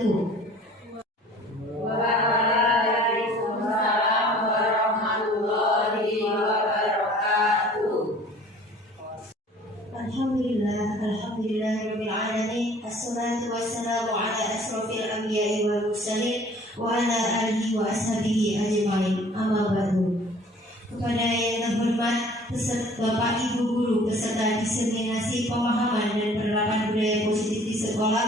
wabarakatuh. Waalaikumsalam warahmatullahi wabarakatuh. Alhamdulillahirabbil alamin. Assalatu wassalamu ala asrofil anbiya'i wal mursalin wa ala alihi wa ashabihi ajmain. Amma ba'du. Kepada yang terhormat Bapak Ibu guru beserta diseminasi pemahaman dan penerapan budaya positif di sekolah,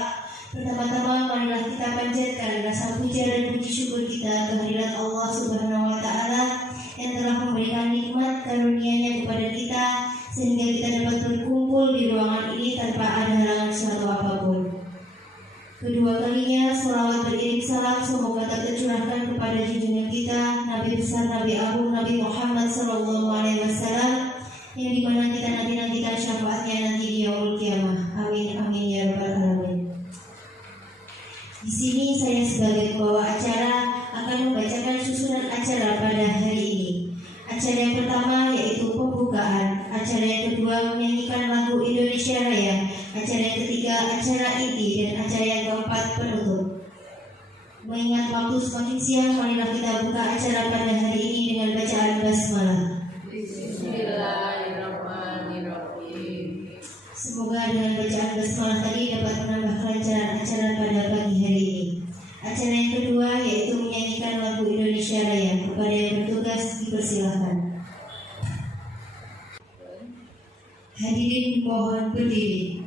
pertama-tama marilah kita panjatkan rasa puja dan puji syukur kita kehadirat Allah Subhanahu wa taala yang telah memberikan nikmat karunia-Nya kepada kita sehingga kita dapat berkumpul di ruangan ini tanpa ada halangan suatu apapun. Kedua kalinya selawat beriring salam semoga tak tercurahkan kepada junjungan kita Nabi besar Nabi Agung Nabi Muhammad SAW yang dimana kita nantikan syafaatnya nanti di yaumul kiamah. Amin amin ya rabbal alamin. Di sini saya sebagai pembawa acara akan membacakan susunan acara pada hari ini. Acara yang pertama yaitu pembukaan, acara yang kedua menyanyikan lagu Indonesia Raya, acara yang ketiga acara inti, dan acara yang keempat penutup. Mengingat waktu semakin siang, marilah kita buka acara pada hari ini dengan bacaan basmalah. Bismillahirrahmanirrahim. Semoga dengan bacaan basmalah tadi dapat menambah kelancaran acara pada pagi hari ini. Acara yang kedua yaitu menyanyikan lagu Indonesia Raya. Kepada yang bertugas dipersilakan. Hadirin mohon berdiri.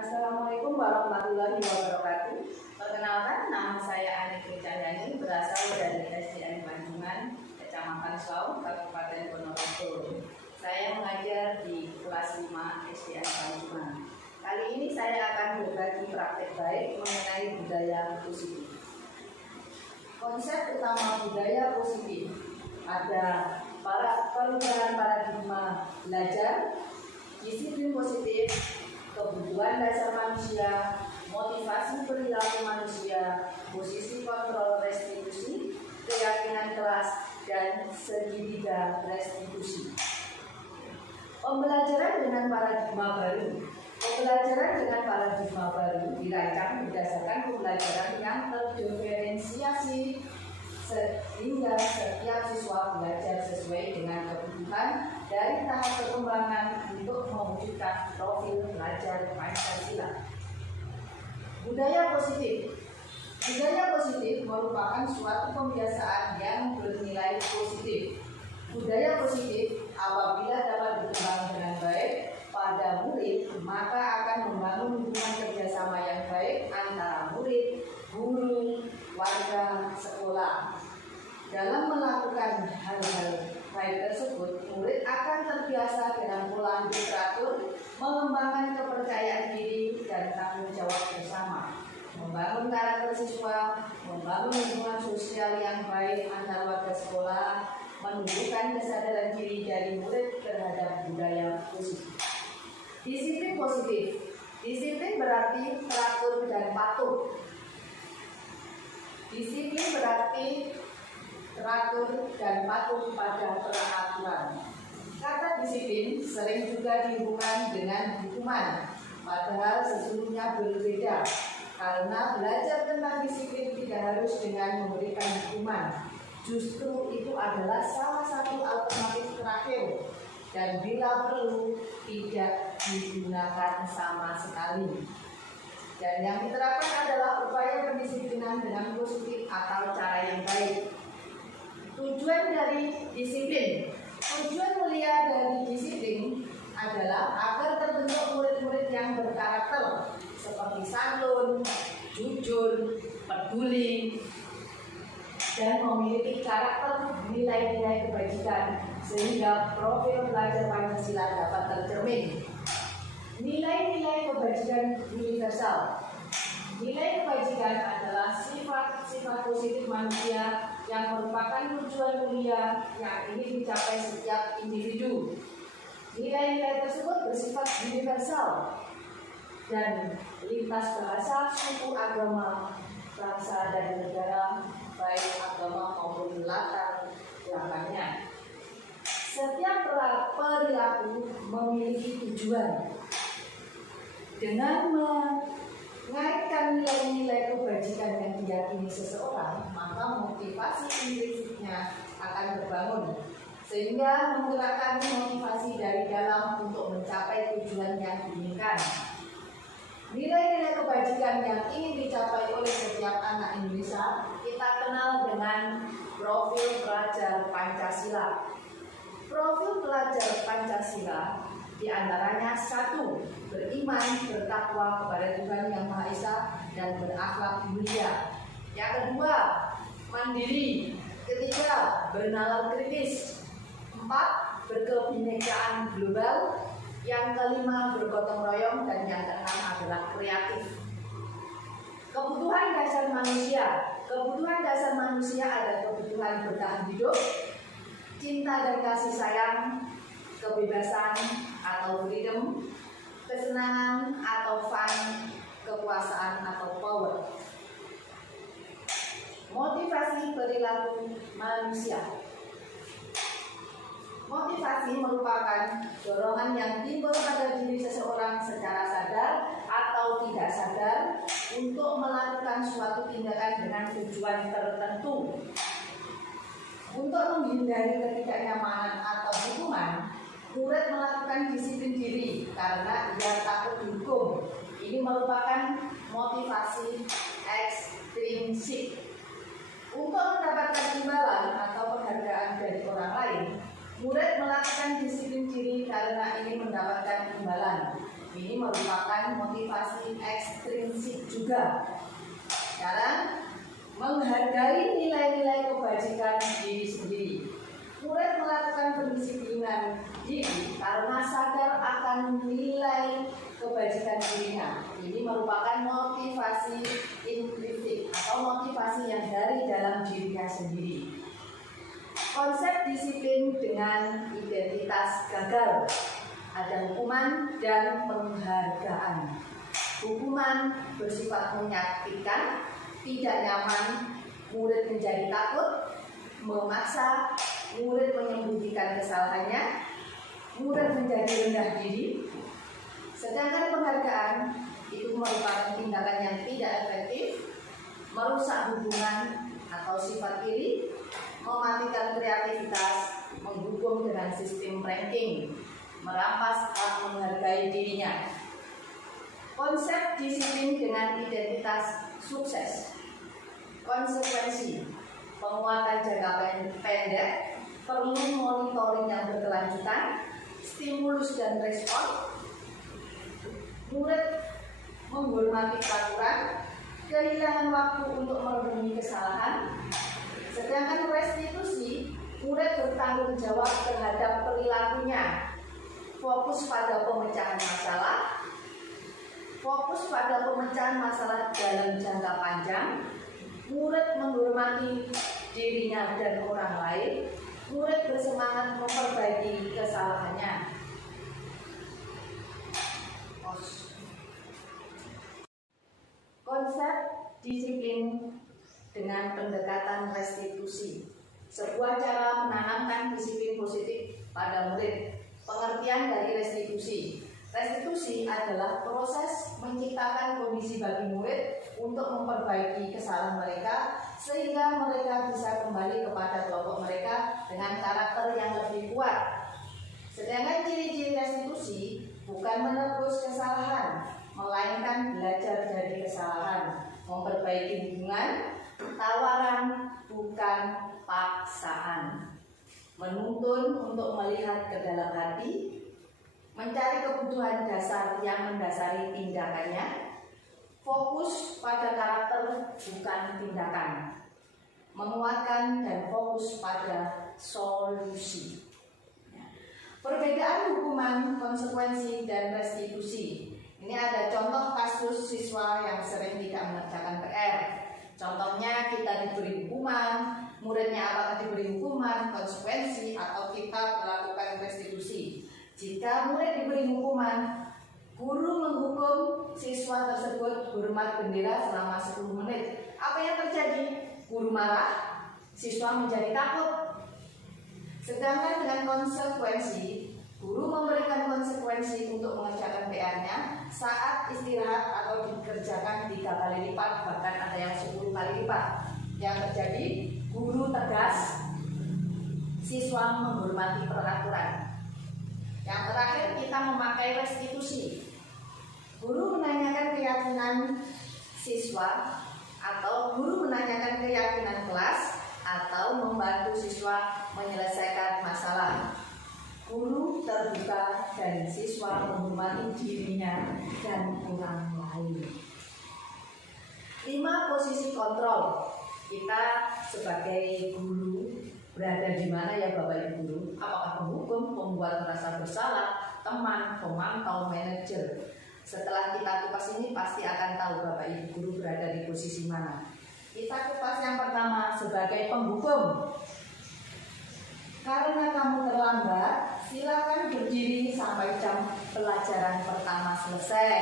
Assalamualaikum warahmatullahi wabarakatuh. Perkenalkan, nama saya Anit Cahyani, berasal dari SDN Panjungan, Kecamatan Slau, Kabupaten Ponorogo. Saya mengajar di kelas 5 SDN Panjungan. Kali ini saya akan berbagi praktek baik mengenai budaya positif. Konsep utama budaya positif ada perubahan paradigma belajar, disiplin positif, kebutuhan dasar manusia, motivasi perilaku manusia, posisi kontrol restitusi, keyakinan kelas, dan segitiga restitusi. Pembelajaran dengan paradigma baru. Pembelajaran dengan paradigma baru dirancang berdasarkan pembelajaran yang terdiferensiasi sehingga setiap siswa belajar sesuai dengan kebutuhan dari tahap perkembangan untuk mewujudkan profil belajar Pancasila. Budaya positif. Budaya positif merupakan suatu kebiasaan yang bernilai positif. Budaya positif apabila dapat berkembang dengan baik pada murid, maka akan membangun hubungan kerjasama yang baik antara murid, guru, warga, sekolah. Dalam melakukan hal-hal baik tersebut, murid akan terbiasa dengan pola hidup teratur, mengembangkan kepercayaan diri dan tanggung jawab bersama, membangun karakter siswa, membangun hubungan sosial yang baik antar warga sekolah, menumbuhkan kesadaran diri dari murid terhadap budaya positif. Disiplin positif. Disiplin berarti teratur dan patuh. Disiplin berarti teratur dan patuh pada peraturan aturan. Kata disiplin sering juga dihubungkan dengan hukuman, padahal sesungguhnya berbeda. Karena belajar tentang disiplin tidak harus dengan memberikan hukuman. Justru itu adalah salah satu alternatif terakhir, dan bila perlu tidak digunakan sama sekali. Dan yang diterapkan adalah upaya pendisiplinan dengan positif atau cara yang baik. Tujuan dari disiplin. Tujuan mulia dari disiplin adalah agar terbentuk murid-murid yang berkarakter seperti santun, jujur, peduli, dan memiliki karakter nilai-nilai kebajikan sehingga profil belajar Pancasila dapat tercermin. Nilai-nilai kebajikan universal. Nilai kebajikan adalah sifat-sifat positif manusia yang merupakan tujuan mulia yang ingin dicapai setiap individu. Nilai-nilai tersebut bersifat universal dan lintas bahasa, suku, agama, bangsa, dan negara, baik agama maupun latar belakangnya. Setiap perilaku memiliki tujuan. Dengan mengaitkan nilai-nilai kebajikan yang diyakini seseorang, maka motivasi intrinsiknya akan terbangun, sehingga menggerakkan motivasi dari dalam untuk mencapai tujuan yang diinginkan. Nilai-nilai kebajikan yang ingin dicapai oleh setiap anak Indonesia kita kenal dengan profil pelajar Pancasila. Profil pelajar Pancasila diantaranya 1. Beriman, bertakwa kepada Tuhan Yang Maha Esa dan berakhlak mulia. Yang kedua, mandiri. Ketiga, bernalar kritis. 4. Berkebinekaan global. Yang kelima, bergotong royong. Dan yang keenam adalah kreatif. Kebutuhan dasar manusia. Kebutuhan dasar manusia adalah kebutuhan bertahan hidup, cinta dan kasih sayang, kebebasan atau freedom, kesenangan atau fun, kekuasaan atau power. Motivasi perilaku manusia. Motivasi merupakan dorongan yang timbul pada diri seseorang secara sadar atau tidak sadar untuk melakukan suatu tindakan dengan tujuan tertentu. Untuk menghindari ketidaknyamanan atau hukuman, murid melakukan disiplin diri karena ia takut dihukum. Ini merupakan motivasi ekstrinsik. Untuk mendapatkan imbalan atau penghargaan dari orang lain, murid melakukan disiplin diri karena ingin mendapatkan imbalan. Ini merupakan motivasi ekstrinsik juga. Sekarang, menghargai nilai-nilai kebajikan diri sendiri. Murid melakukan pendisiplinan diri karena sadar akan nilai kebajikan dirinya. Ini merupakan motivasi intrinsik atau motivasi yang dari dalam dirinya sendiri. Konsep disiplin dengan identitas gagal. Ada hukuman dan penghargaan. Hukuman bersifat menyakitkan, tidak nyaman, murid menjadi takut, memaksa, murid menyembunyikan kesalahannya, murid menjadi rendah diri. Sedangkan penghargaan itu merupakan tindakan yang tidak efektif, merusak hubungan atau sifat iri, mematikan kreativitas, menghukum dengan sistem ranking, merampas hak menghargai dirinya. Konsep disiplin dengan identitas sukses. Konsekuensi penguatan jangka pendek, perlu monitoring yang berkelanjutan, stimulus dan respon, murid menghormati peraturan, kehilangan waktu untuk merenungi kesalahan. Sedangkan restitusi, murid bertanggung jawab terhadap perilakunya, fokus pada pemecahan masalah, fokus pada pemecahan masalah dalam jangka panjang, murid menghormati dirinya dan orang lain, murid bersemangat memperbaiki kesalahannya. Konsep disiplin dengan pendekatan restitusi. Sebuah cara menanamkan disiplin positif pada murid. Pengertian dari restitusi. Restitusi adalah proses menciptakan kondisi bagi murid untuk memperbaiki kesalahan mereka sehingga mereka bisa kembali kepada kelompok mereka dengan karakter yang lebih kuat. Sedangkan ciri-ciri restitusi bukan menebus kesalahan, melainkan belajar dari kesalahan, memperbaiki hubungan, tawaran bukan paksaan, menuntun untuk melihat ke dalam hati, mencari kebutuhan dasar yang mendasari tindakannya, fokus pada karakter bukan tindakan, menguatkan dan fokus pada solusi. Perbedaan hukuman, konsekuensi, dan restitusi. Ini ada contoh kasus siswa yang sering tidak mengerjakan PR. Contohnya kita diberi hukuman, muridnya apakah diberi hukuman, konsekuensi, atau kita melakukan restitusi. Jika murid diberi hukuman, guru menghukum siswa tersebut hormat bendera selama 10 menit. Apa yang terjadi? Guru marah, siswa menjadi takut. Sedangkan dengan konsekuensi, guru memberikan konsekuensi untuk mengerjakan PR-nya saat istirahat atau dikerjakan 3 kali lipat, bahkan ada yang 10 kali lipat. Yang terjadi, guru tegas, siswa menghormati peraturan. Yang terakhir, kita memakai restitusi. Guru menanyakan keyakinan siswa atau guru menanyakan keyakinan kelas atau membantu siswa menyelesaikan masalah. Guru terbuka dan siswa menghormati dirinya dan orang lain. 5 posisi kontrol. Kita sebagai guru berada di mana ya Bapak Ibu guru? Apakah penghukum, pembuat merasa bersalah, teman, pemantau, manajer? Setelah kita kupas ini pasti akan tahu Bapak Ibu guru berada di posisi mana. Kita kupas yang pertama sebagai penghukum. Karena kamu terlambat, silakan berdiri sampai jam pelajaran pertama selesai.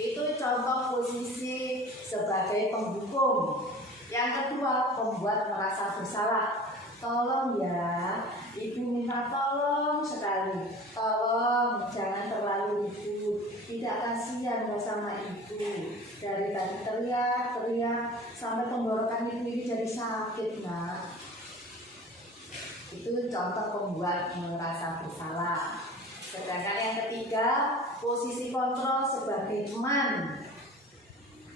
Itu contoh posisi sebagai penghukum. Yang kedua, pembuat merasa bersalah. Tolong ya, ibu minta tolong sekali. Tolong jangan terlalu ribut. Tidak kasihan loh sama ibu. Dari tadi teriak sampai tenggorokan ibu ini jadi sakit, nak. Itu contoh pembuat merasa bersalah. Sedangkan yang ketiga, posisi kontrol sebagai teman.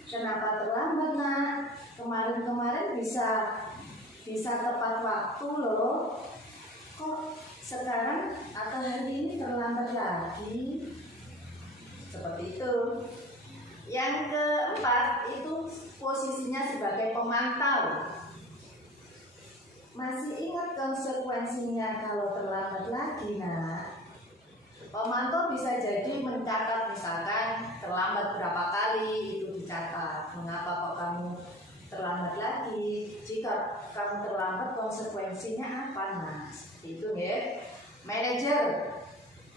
Kenapa terlambat, nak? Kemarin bisa tepat waktu loh. Kok sekarang atau hari ini terlambat lagi? Seperti itu. Yang keempat itu posisinya sebagai pemantau. Masih ingat konsekuensinya kalau terlambat lagi, nak? Pemantau bisa jadi mencatat, misalkan terlambat berapa kali itu dicatat. Mengapa kok kamu terlambat lagi? Jika kamu terlambat konsekuensinya apa, Mas? Itu ya. Manajer,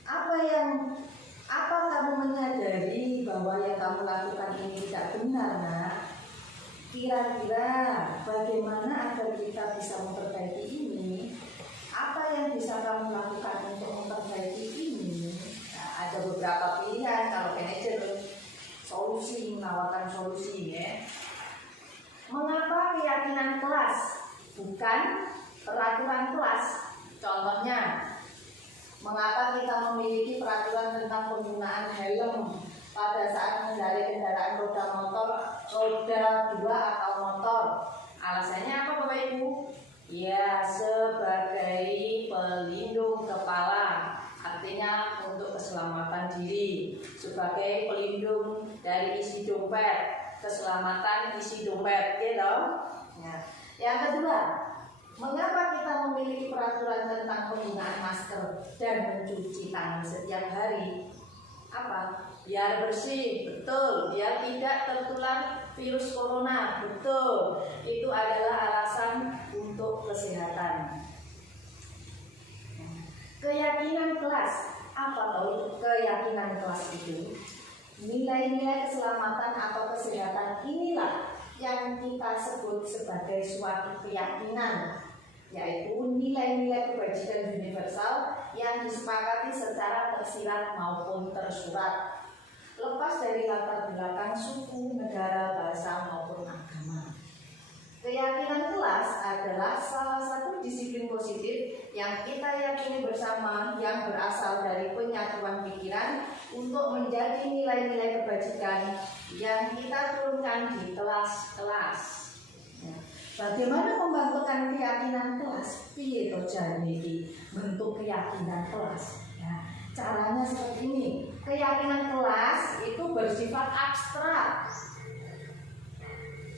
apa kamu menyadari bahwa yang kamu lakukan ini tidak benar, nak? Kira-kira bagaimana agar kita bisa memperbaiki ini? Apa yang bisa kamu lakukan untuk memperbaiki ini? Nah, ada beberapa pilihan kalau manajer, solusi, menawarkan solusi ya. Mengapa keyakinan kelas bukan peraturan kelas? Contohnya, mengapa kita memiliki peraturan tentang penggunaan helm pada saat mengendarai kendaraan roda 2 atau motor? Alasannya apa Bapak Ibu? Ya, sebagai pelindung kepala, artinya untuk keselamatan diri, sebagai pelindung dari isi dompet, keselamatan isi dompet, gitu. Nah, yang kedua, mengapa kita memiliki peraturan tentang penggunaan masker dan mencuci tangan setiap hari? Apa? Biar bersih, betul. Biar tidak tertular virus corona, betul. Itu adalah alasan untuk kesehatan. Keyakinan kelas, apa tahu keyakinan kelas itu? Nilai-nilai keselamatan atau kesehatan inilah yang kita sebut sebagai suatu keyakinan. yaitu nilai-nilai kebajikan universal yang disepakati secara tersirat maupun tersurat, lepas dari latar belakang suku, negara, bahasa, maupun agama. Keyakinan kelas adalah salah satu disiplin positif yang kita yakini bersama yang berasal dari penyatuan pikiran untuk menjadi nilai-nilai kebajikan yang kita turunkan di kelas-kelas. Bagaimana membentukkan keyakinan kelas? Piye to jarene bentuk keyakinan kelas? Ya, caranya seperti ini. Keyakinan kelas itu bersifat abstrak.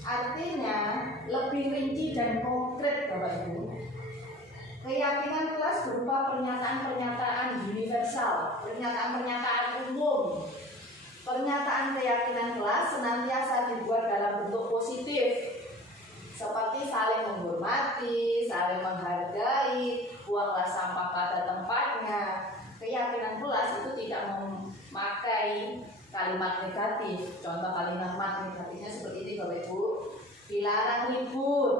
Artinya lebih rinci dan konkret, Bapak Ibu. Keyakinan kelas berupa pernyataan-pernyataan universal, pernyataan-pernyataan umum. Pernyataan keyakinan kelas senantiasa dibuat dalam bentuk positif, seperti saling menghormati, saling menghargai, buanglah sampah pada tempatnya. Keyakinan kelas itu tidak memakai kalimat negatif. Contoh kalimat negatifnya seperti ini, Bapak Ibu. Dilarang ribut,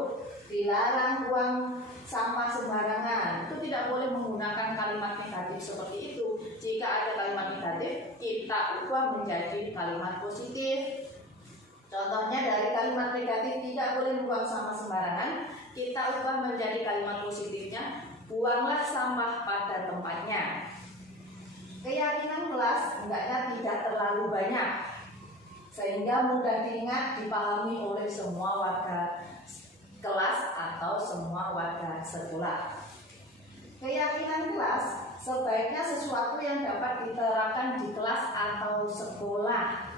dilarang buang sampah sembarangan. Itu tidak boleh menggunakan kalimat negatif seperti itu. Jika ada kalimat negatif, kita ubah menjadi kalimat positif. Contohnya dari kalimat negatif tidak boleh buang sampah sembarangan, kita ubah menjadi kalimat positifnya, buanglah sampah pada tempatnya. Keyakinan kelas hendaknya tidak terlalu banyak, sehingga mudah diingat, dipahami oleh semua warga kelas atau semua warga sekolah. Keyakinan kelas sebaiknya sesuatu yang dapat diterapkan di kelas atau sekolah.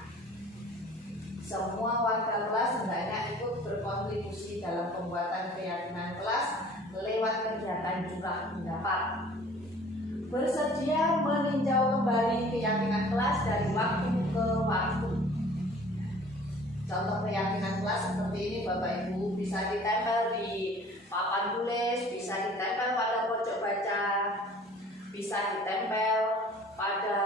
Semua warga kelas hendaknya ikut berkontribusi dalam pembuatan keyakinan kelas lewat kegiatan curah pendapat. Bersedia meninjau kembali keyakinan kelas dari waktu ke waktu. Contoh keyakinan kelas seperti ini, Bapak Ibu, bisa ditempel di papan tulis, bisa ditempel pada pojok baca, bisa ditempel pada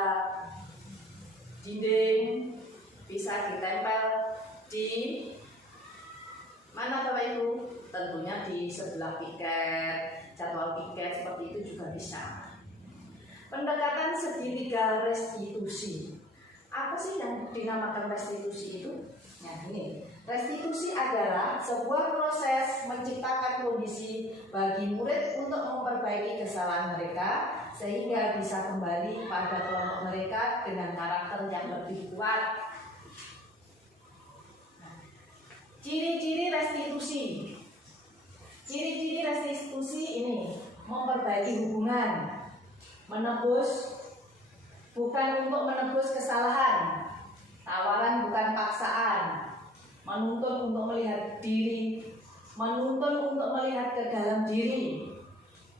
dinding, bisa ditempel di mana, Bapak Ibu? Tentunya di sebelah piket, jadwal piket seperti itu juga bisa. Pendekatan segitiga restitusi. Apa sih yang dinamakan restitusi itu? Nah, ini restitusi adalah sebuah proses menciptakan kondisi bagi murid untuk memperbaiki kesalahan mereka sehingga bisa kembali pada kelompok mereka dengan karakter yang lebih kuat. Ciri-ciri restitusi. Ciri-ciri restitusi ini memperbaiki hubungan, menebus bukan untuk menebus kesalahan, tawaran bukan paksaan, menuntun untuk melihat diri, menuntun untuk melihat ke dalam diri,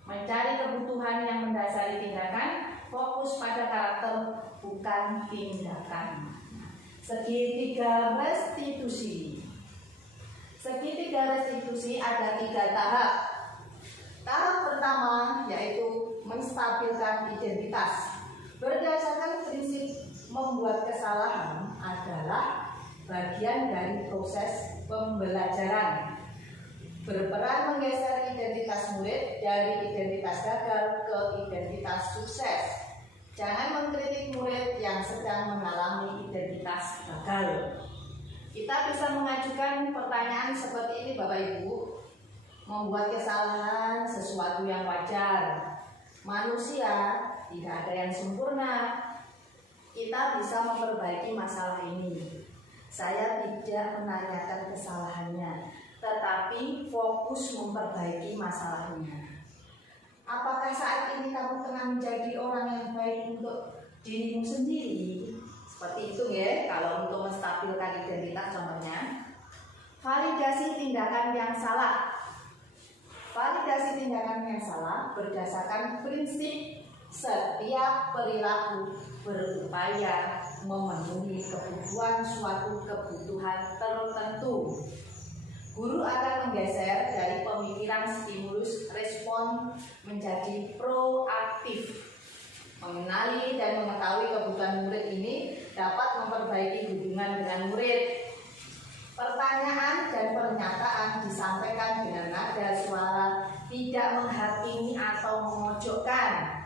mencari kebutuhan yang mendasari tindakan, fokus pada karakter bukan tindakan. Segitiga restitusi. Segitiga restitusi ada 3 tahap. Tahap pertama yaitu menstabilkan identitas. Berdasarkan prinsip membuat kesalahan adalah bagian dari proses pembelajaran. Berperan menggeser identitas murid dari identitas gagal ke identitas sukses. Jangan mengkritik murid yang sedang mengalami identitas gagal. Kita bisa mengajukan pertanyaan seperti ini, Bapak Ibu. Membuat kesalahan sesuatu yang wajar. Manusia tidak ada yang sempurna. Kita bisa memperbaiki masalah ini. Saya tidak menanyakan kesalahannya, tetapi fokus memperbaiki masalahnya. Apakah saat ini kamu tengah menjadi orang yang baik untuk dirimu sendiri? Seperti itu ya, kalau untuk menstabilkan identitas contohnya. Validasi tindakan yang salah. Validasi tindakan yang salah berdasarkan prinsip setiap perilaku berupaya memenuhi kebutuhan suatu kebutuhan tertentu. Guru akan menggeser dari pemikiran stimulus respon menjadi proaktif. Mengenali dan mengetahui kebutuhan murid ini dapat memperbaiki hubungan dengan murid. Pertanyaan dan pernyataan disampaikan dengan nada suara tidak menghakimi atau memojokkan.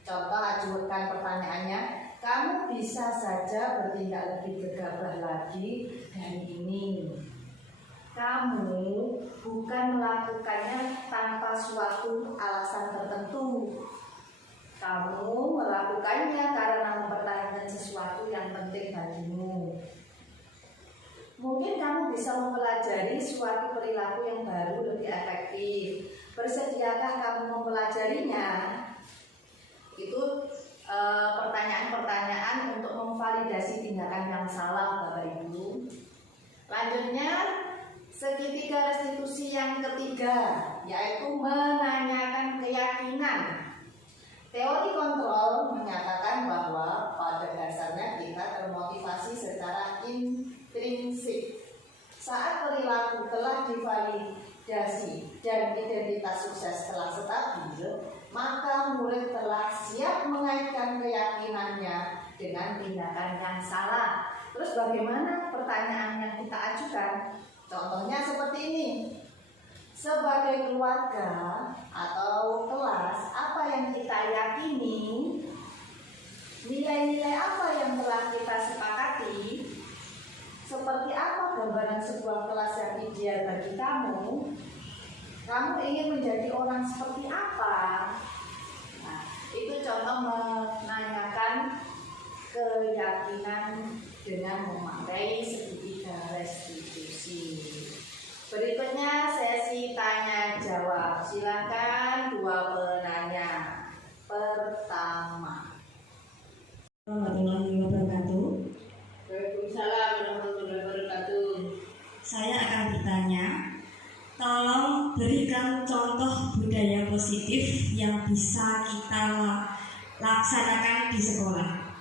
Contoh, ajukan pertanyaannya, kamu bisa saja bertindak lebih gegabah lagi dari ini. Kamu bukan melakukannya tanpa suatu alasan tertentu. Kamu melakukannya karena mempertahankan sesuatu yang penting bagimu. Mungkin kamu bisa mempelajari suatu perilaku yang baru lebih efektif. Bersediakah kamu mempelajarinya? Itu pertanyaan-pertanyaan untuk memvalidasi tindakan yang salah, Bapak Ibu. Lanjutnya, segitiga restitusi yang ketiga, yaitu menanyakan keyakinan. Teori kontrol menyatakan bahwa pada dasarnya kita termotivasi secara intrinsik. Saat perilaku telah divalidasi dan identitas sukses telah stabil, maka murid telah siap mengaitkan keyakinannya dengan tindakan yang salah. Terus bagaimana pertanyaan yang kita ajukan? Contohnya seperti ini. Sebagai keluarga atau kelas, apa yang kita yakini? Nilai-nilai apa yang telah kita sepakati? Seperti apa gambaran sebuah kelas yang ideal bagi kamu? Kamu ingin menjadi orang seperti apa? Nah, itu contoh menanyakan keyakinan dengan memakai segitiga restitusi. Berikutnya sesi tanya jawab. Silakan dua penanya. Pertama. Warahmatullahi wabarakatuh. Waalaikumsalam warahmatullahi wabarakatuh. Saya akan bertanya, tolong berikan contoh budaya positif yang bisa kita laksanakan di sekolah.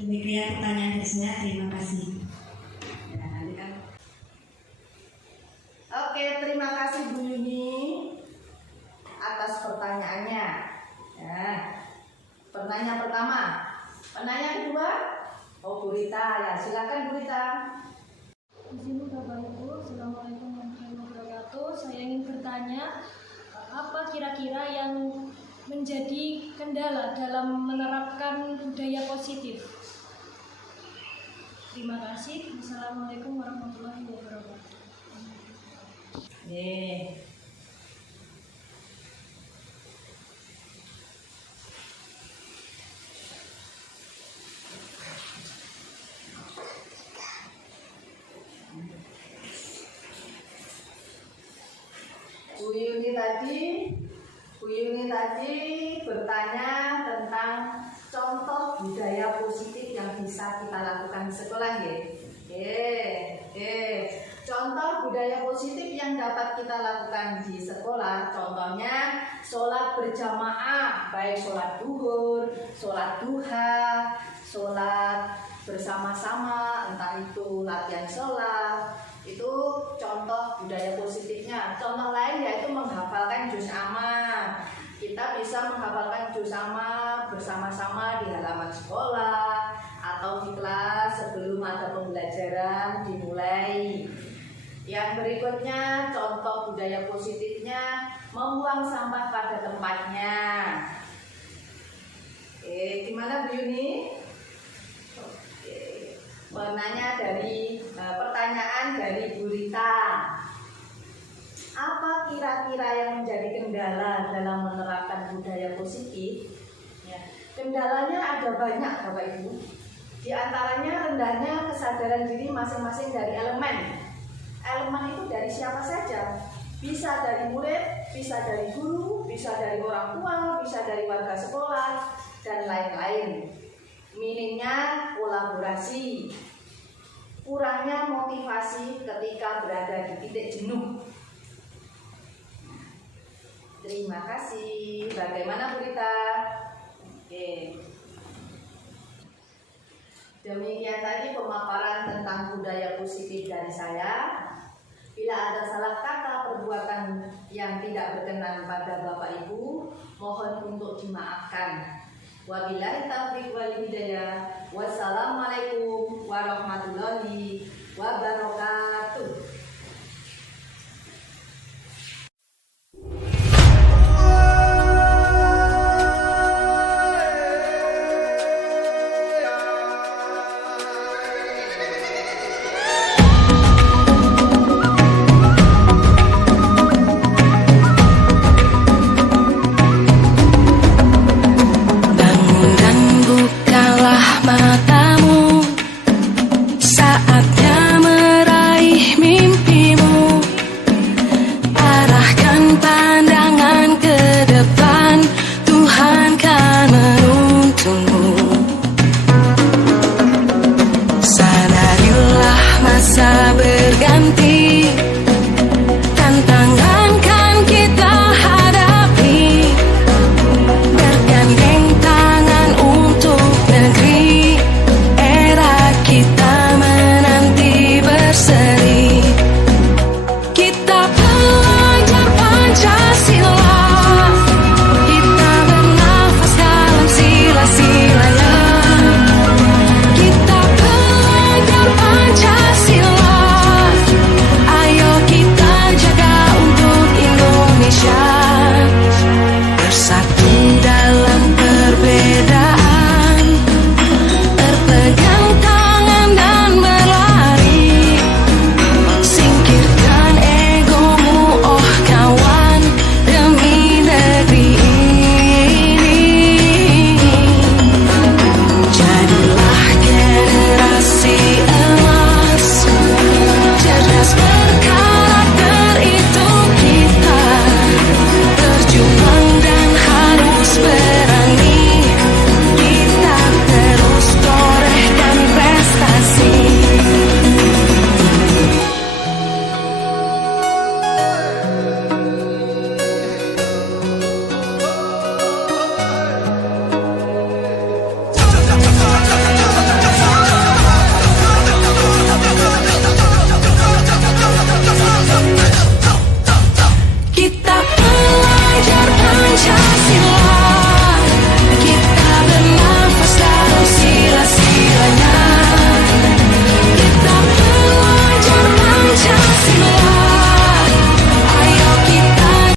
Demikian pertanyaan dari saya. Terima kasih. Oke, terima kasih Bu Yuni atas pertanyaannya. Nah, pertanyaan pertama. Pertanyaan kedua, Bu Rita, ya silakan Bu Rita. Izin Bapak Ibu, Assalamualaikum warahmatullahi wabarakatuh. Saya ingin bertanya, apa kira-kira yang menjadi kendala dalam menerapkan budaya positif? Terima kasih. Assalamualaikum warahmatullahi wabarakatuh. Nih. Bu Yuni tadi bertanya tentang contoh budaya positif yang bisa kita lakukan di sekolah, ya. Contoh budaya positif yang dapat kita lakukan di sekolah, contohnya sholat berjamaah, baik sholat duhur, sholat duha, sholat bersama-sama, entah itu latihan sholat, itu contoh budaya positifnya. Contoh lain yaitu menghafalkan juz amma. Kita bisa menghafalkan juz amma bersama-sama di halaman sekolah atau di kelas sebelum ada pembelajaran dimulai. Yang berikutnya, contoh budaya positifnya membuang sampah pada tempatnya. Gimana Bu Yuni? Pertanyaan dari Bu Rita. Apa kira-kira yang menjadi kendala dalam menerapkan budaya positif? Ya, kendalanya ada banyak, Bapak Ibu. Di antaranya rendahnya kesadaran diri masing-masing dari elemen. Elemen itu dari siapa saja? Bisa dari murid, bisa dari guru, bisa dari orang tua, bisa dari warga sekolah, dan lain-lain. Minimnya kolaborasi, kurangnya motivasi ketika berada di titik jenuh. Terima kasih. Bagaimana Bu Rita? Oke. Demikian tadi pemaparan tentang budaya positif dari saya. Bila ada salah kata perbuatan yang tidak berkenan pada Bapak Ibu, mohon untuk dimaafkan. Wabillahi taufiq wal hidayah. Wassalamualaikum warahmatullahi wabarakatuh.